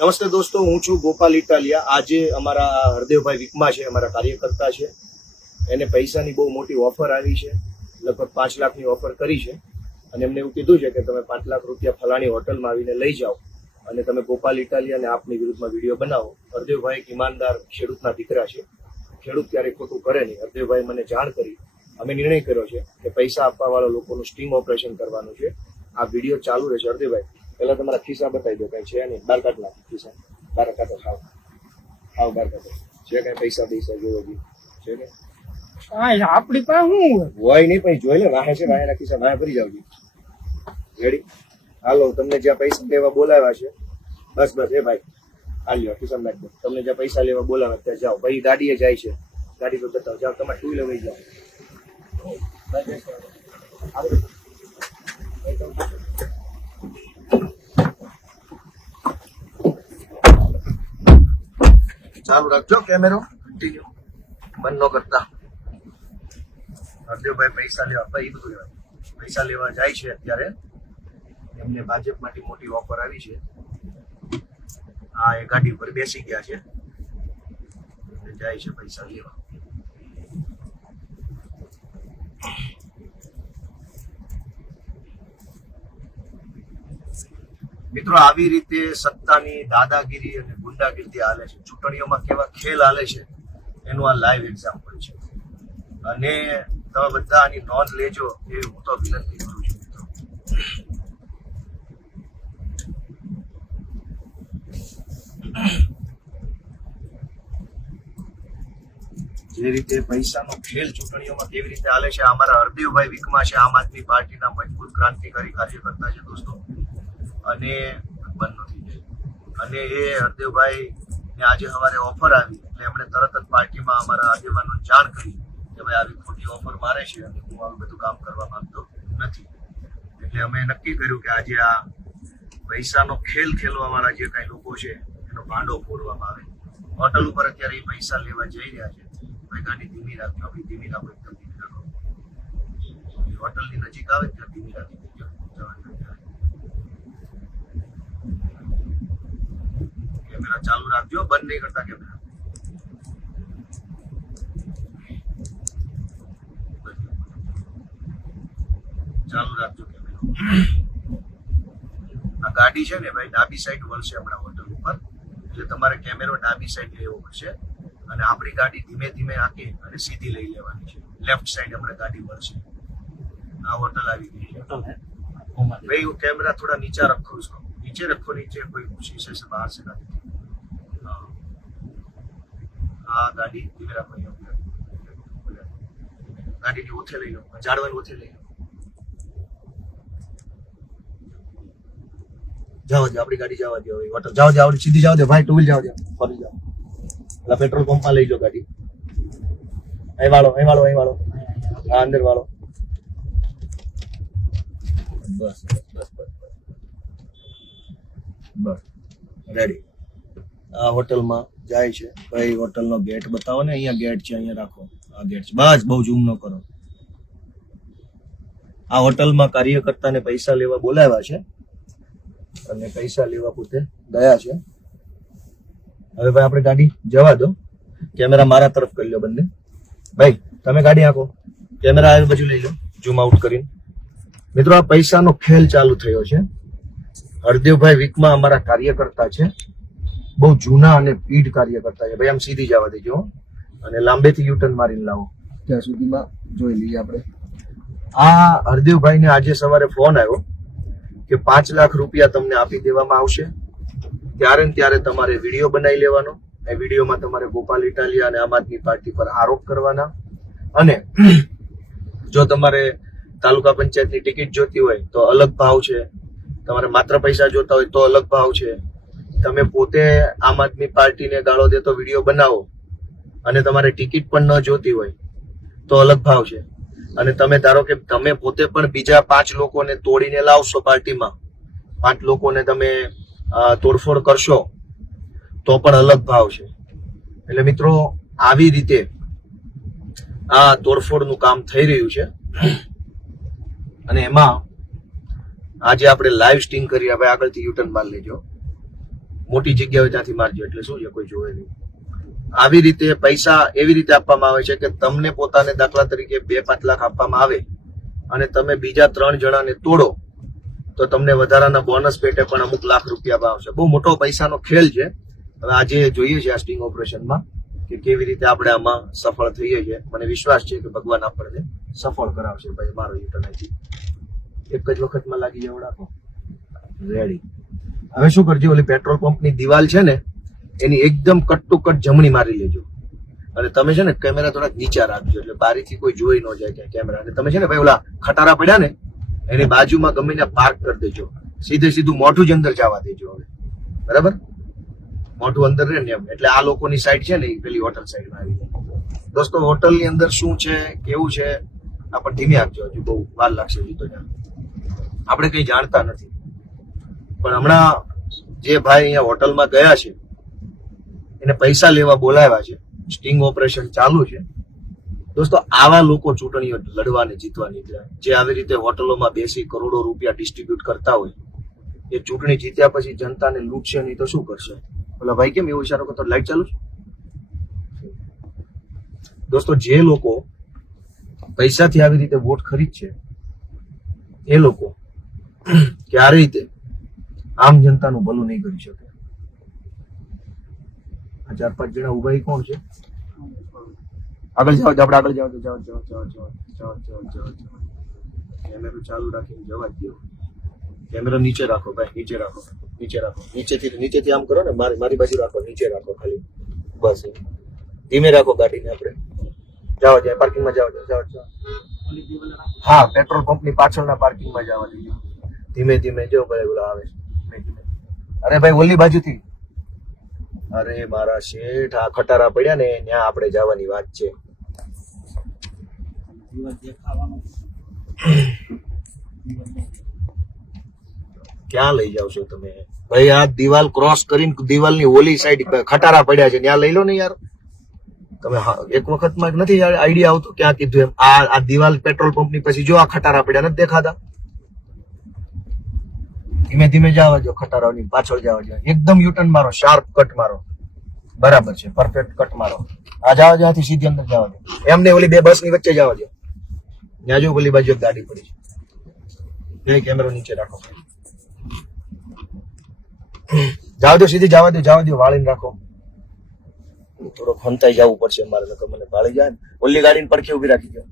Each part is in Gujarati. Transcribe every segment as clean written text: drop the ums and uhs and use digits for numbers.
નમસ્તે દોસ્તો, હું છું ગોપાલ ઇટાલિયા. આજે અમારા હરદેવભાઈ વિકમા છે, અમારા કાર્યકર્તા છે. એને પૈસાની બહુ મોટી ઓફર આવી છે, લગભગ 5 લાખની ઓફર કરી છે. અને એમને એવું કીધું છે કે તમે 5 લાખ રૂપિયા ફલાણી હોટલમાં આવીને લઈ જાઓ અને તમે ગોપાલ ઇટાલિયા અને આપની વિરુદ્ધમાં વિડીયો બનાવો. હરદેવભાઈ એક ઈમાનદાર ખેડૂતના દીકરા છે. ખેડૂત ક્યારેય ખોટું કરે નહીં. હરદેવભાઈ મને જાણ કરી, અમે નિર્ણય કર્યો છે કે પૈસા આપવાવાળા લોકોનું સ્ટિંગ ઓપરેશન કરવાનું છે. આ વિડીયો ચાલુ રહેશે. હરદેવભાઈ, પહેલા તમારા ખિસ્સા બતાવી દો. કઈ છે નહીં, બહાર કાઢ નાખો ખિસ્સા, બહાર કાઢો. ખાવ બહાર કાઢો. છે કઈ પૈસા જોવો છે કે આપડી પાસે શું હોય નહીં? પછી જોઈ લે, વાહે છે, વાહેના ખિસ્સા વાહે ભરી જાવ. રેડી? હાલો, તમને જ્યાં પૈસા લેવા બોલાવ્યા છે, બસ બસ એ ભાઈ હાલ્યો ખિસ્સા નાખ દો. તમને જ્યાં પૈસા લેવા બોલાવ્યા ત્યાં જાઓ. ભાઈ ગાડીએ જાય છે, ગાડી તો બતાવો. જાઓ, તમારે ટુ વ્હીલર વહી જાઓ. ચાલુ રાખજો કેમેરો, કન્ટિન્યુ, બંધ ન કરતા. હરદેવભાઈ પૈસા લેવા, ભાઈ બધું લેવા પૈસા લેવા જાય છે. અત્યારે એમને ભાજપમાંથી મોટી ઓફર આવી છે. આ એ ગાડી પર બેસી ગયા છે, જાય છે પૈસા લેવા. મિત્રો, આવી રીતે સત્તાની દાદાગીરી અને ગુંડાગીરી હાલે છે. ચૂંટણીઓમાં કેવા ખેલ હાલે છે એનું આ લાઈવ એક્ઝામ્પલ છે. અને તમે બધા આની નોંધ લેજો એ હું તો વિનંતી કરું છું. મિત્રો, જે રીતે પૈસાનો ખેલ ચૂંટણીઓમાં કેવી રીતે હાલે છે. અમારા હરદેવભાઈ વિકમા છે, આમ આદમી પાર્ટીના મજબૂત ક્રાંતિકારી કાર્યકર્તા છે દોસ્તો. અને બંધ નથી જાય. અને એ હરદેવભાઈ ને આજે સવારે ઓફર આવી એટલે એમણે તરત જ પાર્ટીમાં અમારા આગેવાનો જાણ કરી કે ભાઈ આવી ખોટી ઓફર મારે છે અને હું આવું બધું કામ કરવા માંગતો નથી. એટલે અમે નક્કી કર્યું કે આજે આ પૈસાનો ખેલ ખેલવા વાળા જે કઈ લોકો છે એનો ભાંડો ફોડવામાં આવે. હોટલ ઉપર અત્યારે એ પૈસા લેવા જઈ રહ્યા છે. ભાઈ ગાડી ધીમી રાખજો, આપણી ધીમી રાખો, એકદમ ધીમી રાખો. હોટલની નજીક આવે ત્યાં ધીમી રાખી દેજો. કેમેરા ચાલુ રાખજો, બંધ નહીં કરતા કેમેરા. ચાલુ રાખજો કેમેરા. આ ગાડી છે ને ભાઈ ડાબી સાઈડ વળશે હમણાં હોટલ ઉપર, એટલે તમારે કેમેરો ડાબી સાઈડ લેવો પડશે. અને આપણી ગાડી ધીમે ધીમે આંકી અને સીધી લઈ લેવાની છે. લેફ્ટ સાઈડ હમણાં ગાડી વળશે. આ હોટલ આવી ગઈ છે ભાઈ. कैमरा थोड़ा नीचा रखो, इसको नीचे रखो, नीचे कोई शीशे से बाहर से ना दिखे. हाँ, गाड़ी धीमे रखो. गाड़ी की ओथे लई लो, झाड़वानी ओथे लई लो. जाओ जाओ, अपनी गाड़ी जावा दो. होटल जाओ जाओ, सीधी जाओ दे भाई, टू व्हील जाओ दे, फॉर जाओ. એટલે પેટ્રોલ પંપમાં લઈ લો ગાડી. અહીં વાળો, અહીં વાળો, અહીં વાળો, હા અંદર વાળો. બસ બસ બસ બસ રેડી. આ હોટલમાં જાય છે ભાઈ. હોટલનો ગેટ બતાવો ને. અહીંયા ગેટ છે, અહીંયા રાખો. આ ગેટ છે, બસ બહુ ઝૂમ ન કરો. આ હોટલમાં કાર્યકર્તાને પૈસા લેવા બોલાવ્યા છે અને પૈસા લેવા પોતે ગયા છે. હવે ભાઈ આપણે ગાડી જવા દો. કેમેરા મારા તરફ કરી લો બંને. ભાઈ તમે ગાડી આંકો, કેમેરા આ બાજુ લઈ લો, ઝૂમ આઉટ કરીને. મિત્રો, આ પૈસાનો ખેલ ચાલુ થયો છે. હરદેવભાઈ વિકમા અમારા કાર્યકર્તા છે, બહુ જૂના અને પીઢ કાર્યકર્તા છે. ભાઈ આમ સીધી જવા દેજો અને લાંબેથી યુટર્ન મારીને લાવો. ત્યાં સુધીમાં જોઈ લઈએ આપણે. આ હરદેવભાઈને આજે સવારે ફોન આવ્યો કે 5 લાખ રૂપિયા તમને આપી દેવામાં આવશે. ત્યારે ને ત્યારે તમારે વિડીયો બનાવી લેવાનો. એ વિડીયોમાં તમારે ગોપાલ ઇટાલિયા અને આમ આદમી પાર્ટી પર આરોપ કરવાના. અને જો તમારે તાલુકા પંચાયતની ટિકિટ જોતી હોય તો અલગ ભાવ છે. તમારે માત્ર પૈસા જોતા હોય તો અલગ ભાવ છે. તમે પોતે આમ આદમી પાર્ટીને ગાળો દેતો વિડીયો બનાવો અને તમારે ટિકિટ પણ ન જોતી હોય તો અલગ ભાવ છે. અને તમે ધારો કે તમે પોતે પણ બીજા 5 લોકોને તોડીને લાવશો પાર્ટીમાં, 5 લોકોને તમે તોડફોડ કરશો તો પણ અલગ ભાવ છે. એટલે મિત્રો, આવી રીતે આ તોડફોડનું કામ થઈ રહ્યું છે. અને એમાં આજે આપણે લાઈવ સ્ટિંગ કરી. હવે આગળથી યુટર્ન માર લેજો. મોટી જગ્યા હોય ત્યાંથી મારજો, એટલે શું છે કોઈ જોવે નહીં. આવી રીતે પૈસા એવી રીતે આપવામાં આવે છે કે તમને પોતાને દાખલા તરીકે 2-5 લાખ આપવામાં આવે અને તમે બીજા 3 જણાને તોડો તો તમને વધારાના બોનસ પેટે પણ અમુક લાખ રૂપિયા આવશે. બહુ મોટો પૈસાનો ખેલ છે. હવે આજે જોઈએ છે આ સ્ટિંગ ઓપરેશનમાં કે કેવી રીતે આપણે આમાં સફળ થઈએ છીએ. મને વિશ્વાસ છે કે ભગવાન આપણને સફળ કરાવશે. ભાઈ મારો યુટર્ન અહીંથી એક જ વખતમાં લાગી જવડાવો. રેડી. હવે શું કરજો, ઓલી પેટ્રોલ પંપની દિવાલ છે ને એની એકદમ કટ ટુ કટ જમણી મારી લેજો અને તમે છે ને કેમેરા થોડાક નીચા રાખજો એટલે બારીથી કોઈ જોઈ ન જાય કે કેમેરા. અને તમે છે ને ભાઈ ઓલા ખટારા પડ્યા ને એની બાજુમાં ગમે ત્યાં પાર્ક કરી દેજો. સીધું મોઢું જ અંદર જવા દેજો. હવે બરાબર, મોઢું અંદર રહે ને એમ. એટલે આ લોકોની સાઈડ છે ને એ પેલી હોટલ સાઈડમાં આવી જાય. દોસ્તો હોટલની અંદર શું છે કેવું છે આપણે ધીમે આપજો, હજુ બહુ વાર લાગશે. હજુ તો આપણે કઈ જાણતા નથી. પણ હમણાં જે ભાઈ અહીંયા હોટલમાં ગયા છે એને પૈસા લેવા બોલાવ્યા છે, સ્ટિંગ ઓપરેશન ચાલુ છે. દોસ્તો આવા લોકો ચૂંટણીઓ લડવાને જીતવા નીકળ્યા, જે આવી રીતે હોટલોમાં બેસી કરોડો રૂપિયા ડિસ્ટ્રીબ્યુટ કરતા હોય. એ ચૂંટણી જીત્યા પછી જનતાને લૂંટશે નહીં તો શું કરશે? ઓલા ભાઈ કેમ એવો ઈશારો કરતો? લાઈટ ચાલુ છે. દોસ્તો જે લોકો પૈસાથી આવી રીતે વોટ ખરીદશે એ લોકો ક્યારેય તે આમ જનતાનું ભલું નહીં કરી શકે. આ 4-5 જણા ઉભા એ કોણ છે? આગળ જાઓ, આપણે આગળ જાઓ. કેમેરો ચાલુ રાખીને જવા જ દો. કેમેરો નીચે રાખો ભાઈ, નીચે રાખો. નીચેથી આમ કરો ને, મારી બાજુ રાખો, નીચે રાખો ખાલી. બસ ધીમે રાખો ગાડીને. આપણે જાઓ પાર્કિંગમાં જાઓ. હા, પેટ્રોલ પંપની પાછળના પાર્કિંગમાં જવા દેજો. ધીમે જો ભાઈ ઓલા આવે. અરે ભાઈ ઓલી બાજુથી. અરે મારા શેઠ, આ ખટારા પડ્યા ને ત્યાં આપણે જવાની વાત છે. ક્યાં લઈ જાવ છો તમે ભાઈ? આ દિવાલ ક્રોસ કરીને દિવાલની ઓલી સાઈડ ખટારા પડ્યા છે, ત્યાં લઈ લો ને યાર. તમે એક વખતમાં નથી આઈડિયા આવતો ક્યાં કીધું એમ? આ દિવાલ પેટ્રોલ પંપની પછી જો આ ખટારા પડ્યા નથી દેખાતા? ધીમે જવા દો, ખટારાની પાછળ જવા દો. એકદમ યુટર્ન મારો, શાર્પ કટ મારો. બરાબર છે, પરફેક્ટ કટ મારો. આ જવા જ્યાંથી સીધી અંદર જવા દો. એમને ઓલી 2 બસની વચ્ચે જવા દો. ત્યાં જો ઓલી બાજુ એક ગાડી પડી છે. કેમેરો નીચે રાખો. જવા દો, સીધી જવા દો. વાળીને રાખો. થોડો ખંતાઈ જવું પડશે મારે, નકર મને ભાળી જાય ને. ઓલી ગાડીને પડખે ઉભી રાખી દો.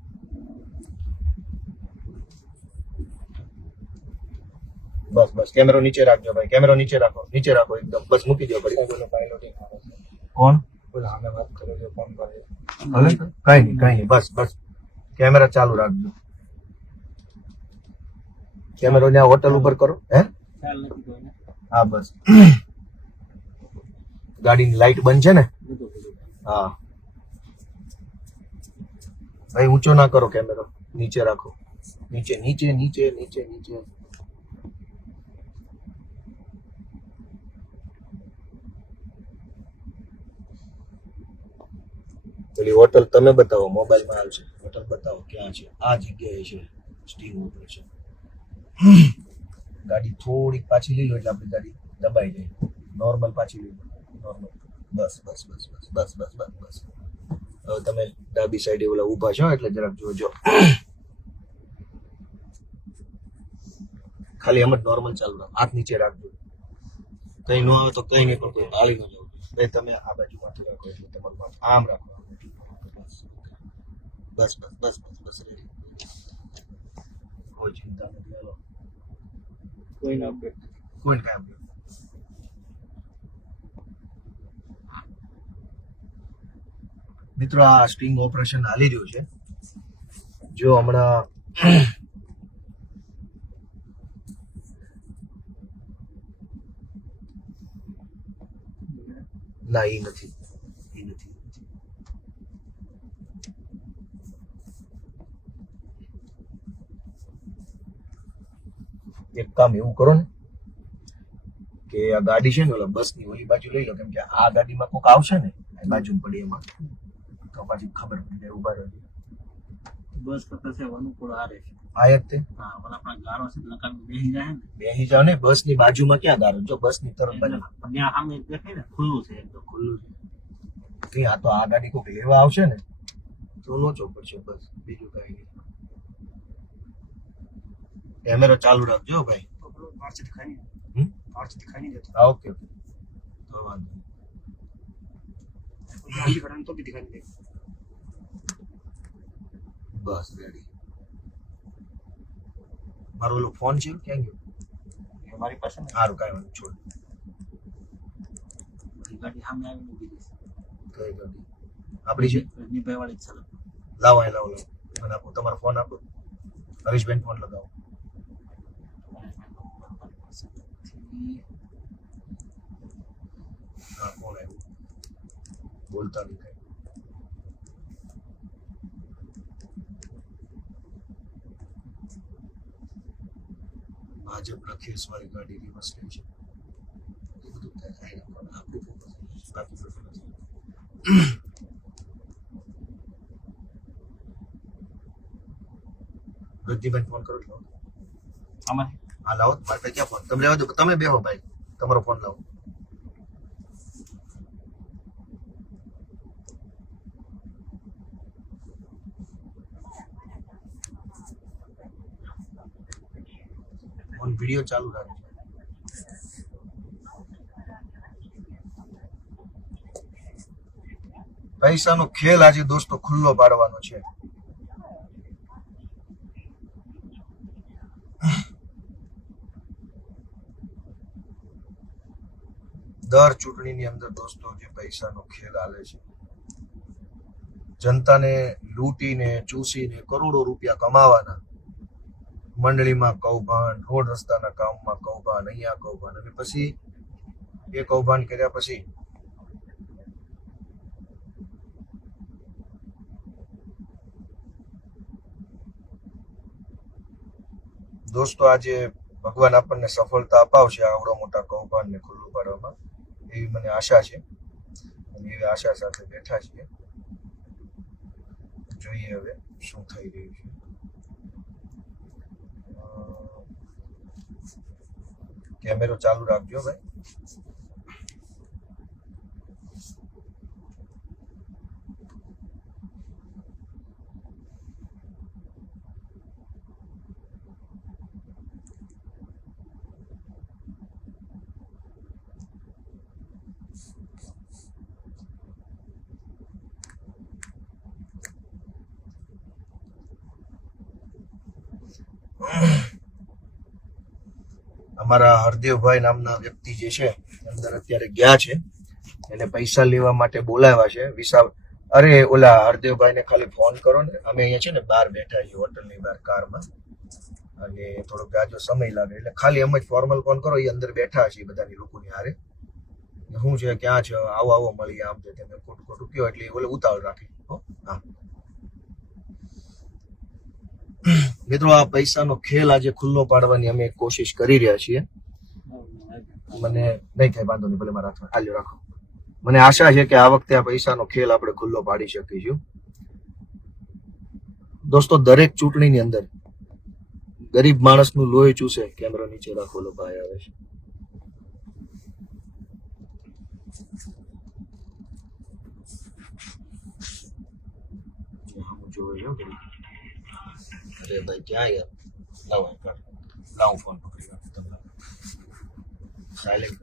બસ કેમેરો નીચે રાખજો ભાઈ. કેમેરો નીચે રાખો એકદમ. બસ મૂકી દો. કોણ? કઈ નહીં. બસ કેમેરા ચાલુ રાખજો. કેમેરો ત્યાં હોટલ ઉપર કરો. હે હા, બસ ગાડીની લાઈટ બંધ છે ને? હા ભાઈ, ઊંચો ના કરો કેમેરો, નીચે રાખો. નીચે. પેલી હોટલ તમે બતાવો, મોબાઈલમાં આવશે. હોટલ બતાવો ક્યાં છે? આ જગ્યાએ છે સ્ટિંગ ઓપરેશન. ગાડી થોડીક પાછી લઈ લો એટલે આપણી ગાડી દબાઈ જાય. નોર્મલ પાછી લઈ લો, નોર્મલ. બસ. હવે તમે ડાબી સાઈડે ઓલા ઊભા છો એટલે જરાક જોજો. ખાલી એમ જ નોર્મલ ચાલુ રાખો. હાથ નીચે રાખજો. કઈ ન આવે તો કઈ નહીં, પણ કોઈ ઢાળી ન જવું. ભાઈ તમે આ બાજુ માથું રાખો એટલે તમારું માથું આમ રાખો. બસ. કોઈ ચિંતા નથી. હાલો, કોઈને કામ. મિત્રો, આ સ્ટિંગ ઓપરેશન હાલી રહ્યું છે. જો હમણાં ના, એ નથી. એક કામ એવું કરો ને કે આ ગાડી છે ને ઓલા બસની ઓલી બાજુ લઈ લો, કેમ કે આ ગાડીમાં કોક આવશે ને બાજુ પડી એમાં તો પછી ખબર પડી જાય. ઉભા રહેજો. બસ કરતા છે અનુકૂળ આ રહે છે. આયા જ તે હા ઓલા આપણા ગારો છે લકાન બેસી જાય ને બેસી જાવ ને, બસ ની બાજુમાં ક્યાં ગારો? જો બસ ની તરફ બાજુ ત્યાં સામે દેખાય ને ખુલ્લું છે એકદમ ખુલ્લું છે. આ તો આ ગાડી કોઈક લેવા આવશે ને તો લોચો પડશે, બસ બીજું કઈ નહીં. કેમેરો ચાલુ રાખજો ભાઈ. માર્ચથી ખાઈ હમ? માર્ચથી ખાઈ નહીં જતો હા, ઓકે ઓકે, તો વાંધો નહીં. ગાડી ઘડાને તો બી દિખાઈ નહીં બસ રેડી. મારો ઓલો ફોન છે ક્યાં ગયો? એ મારી પાસે ને સારું, કાંઈ વાંધો, છોડ. બધી ગાડી સામે આવીને ઊભી રહેશે કઈ ગાડી આપણી છે? રજનીભાઈ વાળી જ ચાલો લાવો અહીં, લાવો મને આપો, તમારો ફોન આપો. હરીશભાઈ ફોન લગાવો. હા, ફોન આવ્યો, બોલતા નહીં કઈ. ભાજપના ખેસવાળી ગાડી રિવર્સ લે છે, એ બધું થાય. આપણું ફોકસ બાકી બધું નથી. રજનીભાઈ ફોન કરો છો? અમારે હા લાવો, મારે પાસે ક્યાં ફોન? તમે લેવા દો, તમે બેહો ભાઈ, તમારો ફોન લાવો. ફોન વિડીયો ચાલુ રાખજો. પૈસાનો ખેલ આજે દોસ્તો ખુલ્લો પાડવાનો છે. દર ચૂંટણીની અંદર દોસ્તો જે પૈસાનો ખેલ હાલે છે, જનતાને લૂંટીને ચૂસીને કરોડો રૂપિયા કમાવાના. મંડળીમાં કૌભાંડ, રોડ રસ્તાના કામમાં કૌભાંડ, અહીંયા કૌભાંડ, અને પછી એ કૌભાંડ કર્યા પછી દોસ્તો આજે ભગવાન આપણને સફળતા અપાવશે આવડો મોટા કૌભાંડને ખુલ્લું પાડવામાં, એવી મને આશા છે. અને એવી આશા સાથે બેઠા છીએ. જોઈએ હવે શું થઈ રહ્યું છે. કેમેરો ચાલુ રાખજો ભાઈ. અમારા હરદેવભાઈ નામના વ્યક્તિ જે છે અંદર અત્યારે ગયા છે, એને પૈસા લેવા માટે બોલાવ્યા છે. અરે ઓલા હરદેવભાઈ ને ખાલી ફોન કરો ને, અમે અહીંયા છે ને બહાર બેઠા છીએ હોટલની બહાર કારમાં, અને થોડોક જાજો સમય લાગે એટલે ખાલી એમ જ ફોર્મલ ફોન કરો. એ અંદર બેઠા છે બધાની લોકોની હારે, શું છે ક્યાં છે, આવો આવો મળીએ, આમ છે તમે ખોટું ખોટું કયો એટલે ઓલે ઉતાવળ રાખે. હા મિત્રો, આ પૈસાનો ખેલ આજે ખુલ્લો પાડવાની અમે કોશિશ કરી રહ્યા છીએ. મને નહીં થાય, વાંધો નહીં, ભલે મારા હાથમાં હાલ્યો રાખો. મને આશા છે કે આ વખતે આ પૈસાનો ખેલ આપણે ખુલ્લો પાડી શકીશું. દોસ્તો, દરેક ચૂંટણીની અંદર ગરીબ માણસનું લોહી ચૂસે. કેમેરો નીચે રાખો, લો ભાઈ આવે છે. હું જોયો છું. અરે ભાઈ ક્યાં યાર, લાવો ફોન પકડી રાખો તમને. સાયલેન્ટ.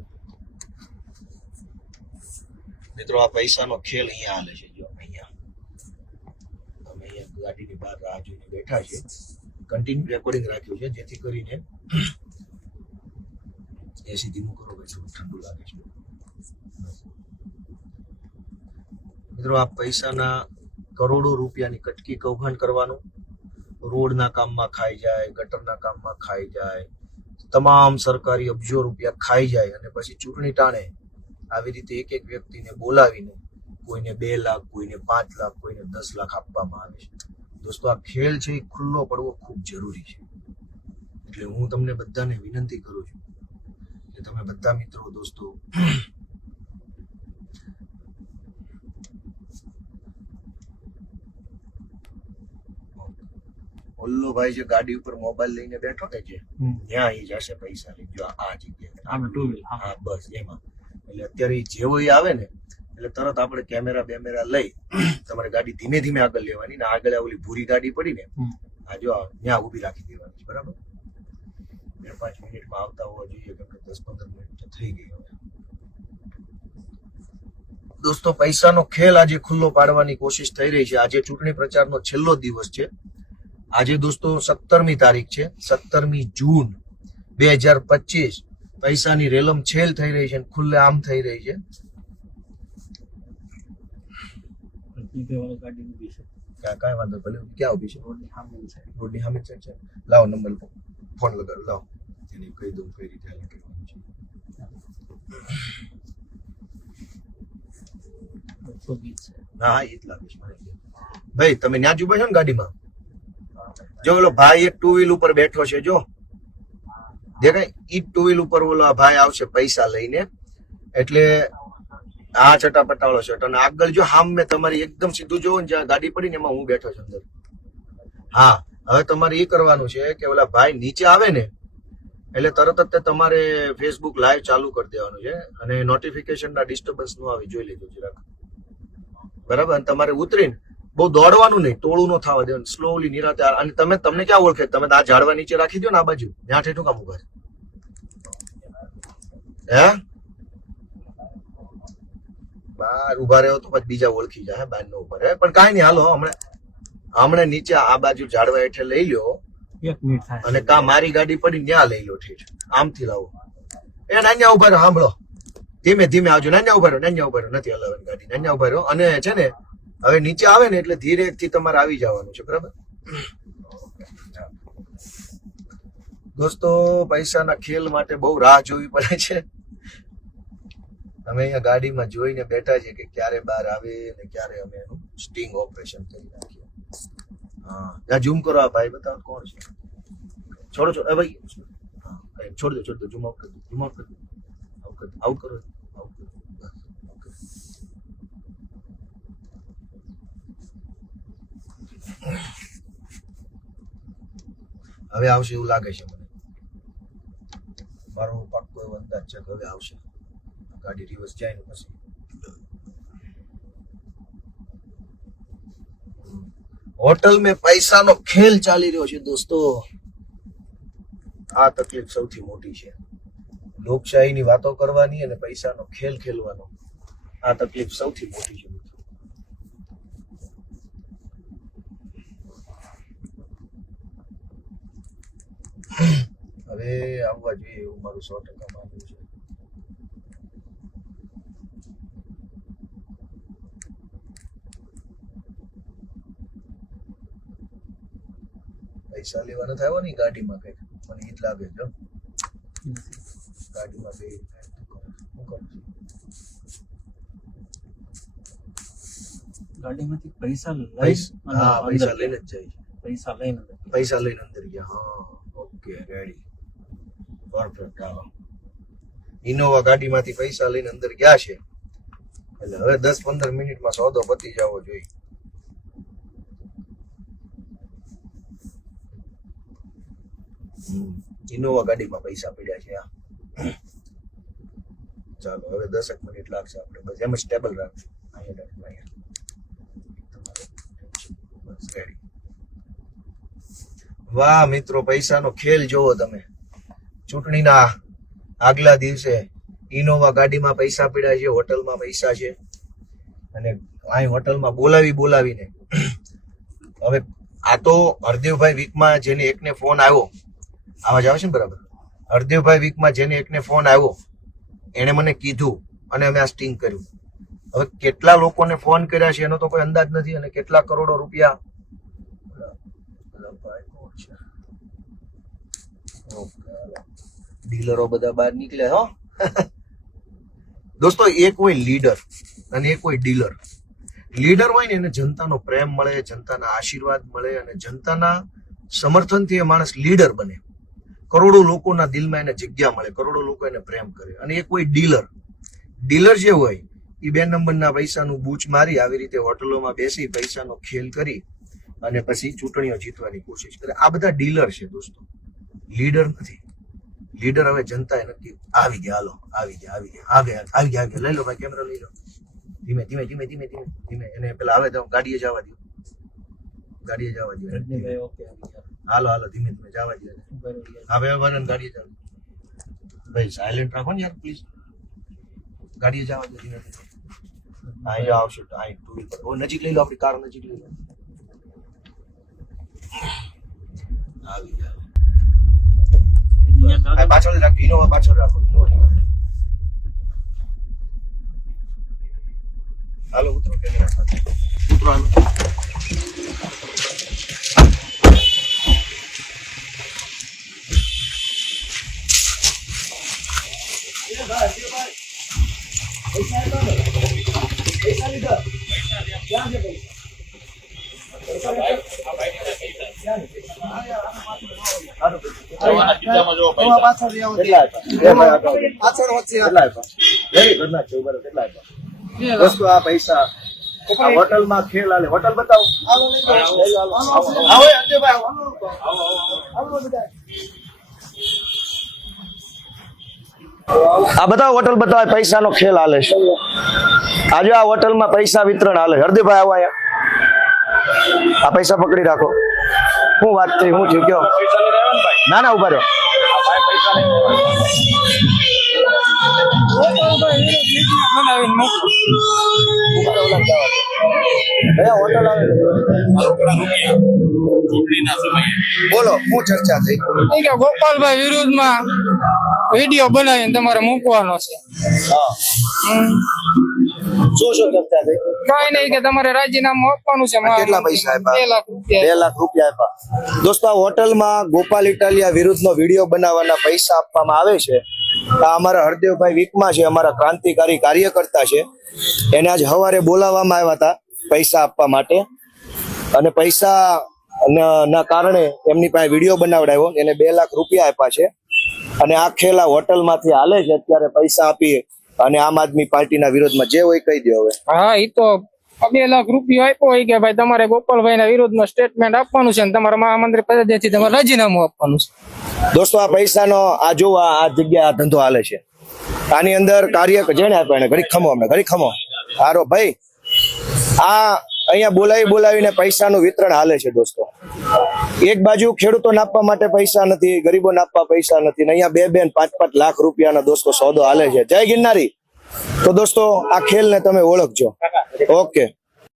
મિત્રો, આ પૈસાનો ખેલ અહીંયા હાલે છે. જો અહીંયા અમે અહીંયા ગાડીની બહાર રાહ જોઈને બેઠા છીએ. કન્ટિન્યુ રેકોર્ડિંગ રાખ્યું છે જેથી કરીને એસી ધીમું કરો ભાઈ, થોડું ઠંડુ લાગે છે. મિત્રો, આ પૈસાના કરોડો રૂપિયાની કટકી કૌભાંડ કરવાનું, રોડના કામમાં ખાઈ જાય, ગટરના કામમાં ખાઈ જાય, તમામ સરકારી અબજો રૂપિયા ખાઈ જાય, અને પછી ચૂંટણી ટાણે આવી રીતે એક એક વ્યક્તિને બોલાવીને કોઈને 2 લાખ, કોઈને 5 લાખ, કોઈને 10 લાખ આપવામાં આવે છે. દોસ્તો, આ ખેલ છે એ ખુલ્લો પડવો ખૂબ જરૂરી છે. એટલે હું તમને બધાને વિનંતી કરું છું કે તમે બધા મિત્રો દોસ્તો ઓલ્લો ભાઈ જે ગાડી ઉપર મોબાઈલ લઈને બેઠો ને જે ત્યાં ઈ જશે પૈસા લઈ જો આ જગ્યાએ આમાં ટુ વ્હીલ હા બસ એમાં એટલે અત્યારે ઈ જેવો ઈ આવે ને એટલે તરત આપણે કેમેરા બેમેરા લઈ તમારે ગાડી ધીમે ધીમે આગળ લેવાની ને આગળ ઓલી ભૂરી ગાડી પડી ને આ જો ત્યાં ઊભી રાખી દેવાની છે બરાબર 2-5 મિનિટમાં આવતા હોવા જોઈએ કેમ કે 10-15 મિનિટ તો થઈ ગઈ હવે દોસ્તો પૈસાનો ખેલ આજે ખુલ્લો પાડવાની કોશિશ થઈ રહી છે આજે ચૂંટણી પ્રચારનો છેલ્લો દિવસ છે આજે દોસ્તો 17મી તારીખ છે 17મી જૂન 2025 પૈસાની રેલમ છેલ થઈ રહી છે ખુલ્લે આમ થઈ રહી છે ગાડી ઊભી છે કાંઈ વાંધો ભલે ક્યાં ઉભી છે રોડની સામે છે રોડની સામે છે લાવો નંબર ફોન લગાવ લાવો એને કહી દઉં કઈ રીતે હાલ કરવાનું છે હા એ જ લાગે છે મને ભાઈ તમે ત્યાં જ ઉભા છો ને ગાડીમાં જો ઓલો ભાઈ એક ટુ વ્હીલ ઉપર બેઠો છે જો દેખાય ઈ ટુ વ્હીલ ઉપર ઓલો ભાઈ આવશે પૈસા લઈને એટલે આ ચટાપટા શર્ટ અને આગળ જો હામ મેં તમારી એકદમ સીધું જોવો ને જ્યાં ગાડી પડી ને એમાં હું બેઠો છું અંદર હા હવે તમારે એ કરવાનું છે કે ઓલા ભાઈ નીચે આવે ને એટલે તરત જ તમારે ફેસબુક લાઈવ ચાલુ કરી દેવાનું છે અને નોટિફિકેશન ના ડિસ્ટર્બન્સ નું આવી જોઈ લેજો જરાક બરાબર અને તમારે ઉતરીને બહુ દોડવાનું નહીં ટોળું નો થવા દેવાનું સ્લોલી નિરાતે અને તમને ક્યાં ઓળખે તમે આ ઝાડવા નીચે રાખી દો ને આ બાજુ ત્યાં ઠેઠું કામ ઉભા હે બહાર ઉભા રહ્યો તો પછી બીજા ઓળખી જાય બહાર નો ઉભા રહે પણ કાંઈ નહીં હાલો હમણાં નીચે આ બાજુ ઝાડવા હેઠે લઈ લ્યો 1 મિનિટ થાય અને કા મારી ગાડી પડી ત્યાં લઈ લો ઠીક આમથી લાવો એ નાન્યા ઉભા રહ્યો સાંભળો ધીમે ધીમે આવજો નાન્યા ઉભા રહ્યો નથી હલાવવાની ગાડી નાન્યા ઉભા રહ્યો અને છે ને હવે નીચે આવે ને એટલે ધીરે થી તમારે આવી જવાનું છે બરાબર દોસ્તો પૈસાના ખેલ માટે બહુ રાહ જોવી પડે છે અમે અહીંયા ગાડીમાં જોઈને બેઠા છીએ કે ક્યારે બહાર આવે ને ક્યારે અમે એનું સ્ટિંગ ઓપરેશન કરી નાખીએ હા ત્યાં ઝૂમ કરો આ ભાઈ બતાવો કોણ છે છોડો ભાઈ છોડ દો ઝૂમ આઉટ કરી દો આઉટ કરો હવે આવશે એવું લાગે છે મને મારો પાક્કો એવો અંદાજ છે કે હવે આવશે ગાડી રિવર્સ જાય ને પછી હોટલ में પૈસાનો ખેલ ચાલી રહ્યો છે દોસ્તો આ તકલીફ સૌથી મોટી છે લોકશાહીની વાતો કરવાની અને પૈસાનો ખેલ ખેલવાનો આ તકલીફ સૌથી મોટી છે હવે આવવા જોઈએ એવું મારું 100% માનવું છે પૈસા લેવા નથી આવ્યો ને ગાડીમાં કઈક મને ઈ જ લાગે છે ગાડીમાં બે ગાડીમાંથી પૈસા હા પૈસા લઈને જ જાય છે પૈસા લઈને અંદર ગયા હા ઓકે રેડી પરફેક્ટ હાલો ઇનોવા ગાડીમાંથી પૈસા લઈને અંદર ગયા છે એટલે હવે 10-15 મિનિટમાં સોદો પતી જવો જોઈએ ઇનોવા ગાડીમાં પૈસા પડ્યા છે ચાલો હવે 10 મિનિટ લાગશે આપણે બસ એમ સ્ટેબલ રાખજો વાહ મિત્રો પૈસાનો ખેલ જોવો તમે ચૂંટણીના આગલા દિવસે ઇનોવા ગાડીમાં પૈસા પડ્યા છે હોટલમાં પૈસા છે અને અહીં હોટલમાં બોલાવીને હવે આ તો હરદેવભાઈ વીકમાં જેને એકને ફોન આવ્યો આવાજ આવે છે ને બરાબર હરદેવભાઈ વીકમાં જેને એકને ફોન આવ્યો એને મને કીધું અને અમે આ સ્ટિંગ કર્યું હવે કેટલા લોકોને ફોન કર્યા છે એનો તો કોઈ અંદાજ નથી અને કેટલા કરોડો રૂપિયા ડીલરો બધા બહાર નીકળ્યા હો દોસ્તો એક હોય લીડર અને એક હોય ડીલર લીડર હોય ને એને જનતાનો પ્રેમ મળે જનતાના આશીર્વાદ મળે અને જનતાના સમર્થનથી એ માણસ લીડર બને કરોડો લોકોના દિલમાં એને જગ્યા મળે કરોડો લોકો એને પ્રેમ કરે અને એક હોય ડીલર જે હોય એ 2 નંબરના પૈસાનું બૂચ મારી આવી રીતે હોટલોમાં બેસી પૈસાનો ખેલ કરી અને પછી ચૂંટણીઓ જીતવાની કોશિશ કરે. આ બધા ડીલર છે દોસ્તો, લીડર નથી. લીડર હવે જનતાએ નક્કી આવી ગયા, હાલો આવી ગયા આવી ગયા. લઈ લો ભાઈ, કેમેરા લઈ લો. ધીમે ધીમે ધીમે ધીમે ધીમે ધીમે એને પેલા આવે તો ગાડીએ જવા દો, ગાડીએ જવા દો. રજનીભાઈ ઓકે આવી ગયા. હાલો હાલો ધીમે ધીમે જવા દો. હા ભાઈ વારન ગાડીએ જવા દો. ભાઈ સાયલેન્ટ રાખો ને યાર પ્લીઝ. ગાડીએ જવા દો ધીમે ધીમે. અહીંયા આવશે અહીં ટુ વ્હીલ પર. ઓ નજીક લઈ લો, આપણી કાર નજીક લઈ લો. આવી ગયા. અહીંયા આ પાછળ રાખો, ઇનોવા પાછળ રાખો. હાલો ઉતરો, કેમેરા સાથે ઉતરો. હાલો દોસ્તો આ પૈસા આ હોટલમાં ખેલ હાલે. હોટલ બતાવો. આ બધા હોટલ બતાવે, પૈસાનો ખેલ હાલે છે. આજે આ હોટલમાં પૈસા વિતરણ હાલે. હરદીભાઈ આવો અહીંયા. આ પૈસા પકડી રાખો. શું વાત થઈ, શું થયું કયો? ના ના ઉભા રહ્યો. હોટલ આવે બોલો, શું ચર્ચા થઈ? ગોપાલભાઈ વિરુદ્ધમાં વિડીયો બનાવીને તમારે મૂકવાનો છે. શું ચર્ચા થઈ? કઈ નહીં કે તમારે રાજીનામું આપવાનું છે. કેટલા પૈસા આપ્યા? 2 લાખ રૂપિયા. 2 લાખ રૂપિયા આપ્યા. દોસ્તો આ હોટલમાં ગોપાલ ઇટાલિયા વિરુદ્ધનો વિડીયો બનાવવાના પૈસા આપવામાં આવે છે. આ અમારા હરદેવભાઈ વીકમાં છે, અમારા ક્રાંતિકારી કાર્યકર્તા છે. એને આજ સવારે બોલાવવામાં આવ્યા હતા પૈસા આપવા માટે, અને પૈસા ના કારણે એમની પાસે વિડીયો બનાવડાવ્યો. એને 2 લાખ રૂપિયા આપ્યા છે. અને આ ખેલા હોટલમાંથી હાલે છે અત્યારે પૈસા આપી અને આમ આદમી પાર્ટીના વિરોધમાં. જે હોય કહી દો હવે. હા એ તો 2 લાખ રૂપિયા આપ્યો હોય કે ભાઈ તમારે ગોપાલભાઈ ના વિરોધમાં સ્ટેટમેન્ટ આપવાનું છે, તમારા મહામંત્રી પદેથી તમારે રાજીનામું આપવાનું છે. દોસ્તો આ પૈસાનો આ જો આ જગ્યા આ ધંધો હાલે છે. આની અંદર કાર્ય જેને આપ્યા એને ઘડી ખમો, અમને ઘડી ખમો. હારો ભાઈ, આ અહીંયા બોલાવીને પૈસાનું વિતરણ હાલે છે દોસ્તો. એક બાજુ ખેડૂતોને આપવા માટે પૈસા નથી, ગરીબોને આપવા પૈસા નથી, ને અહીંયા 2 ને 5 લાખ રૂપિયાનો દોસ્તો સોદો હાલે છે. જય ગિરનારી. તો દોસ્તો આ ખેલને તમે ઓળખજો. ઓકે.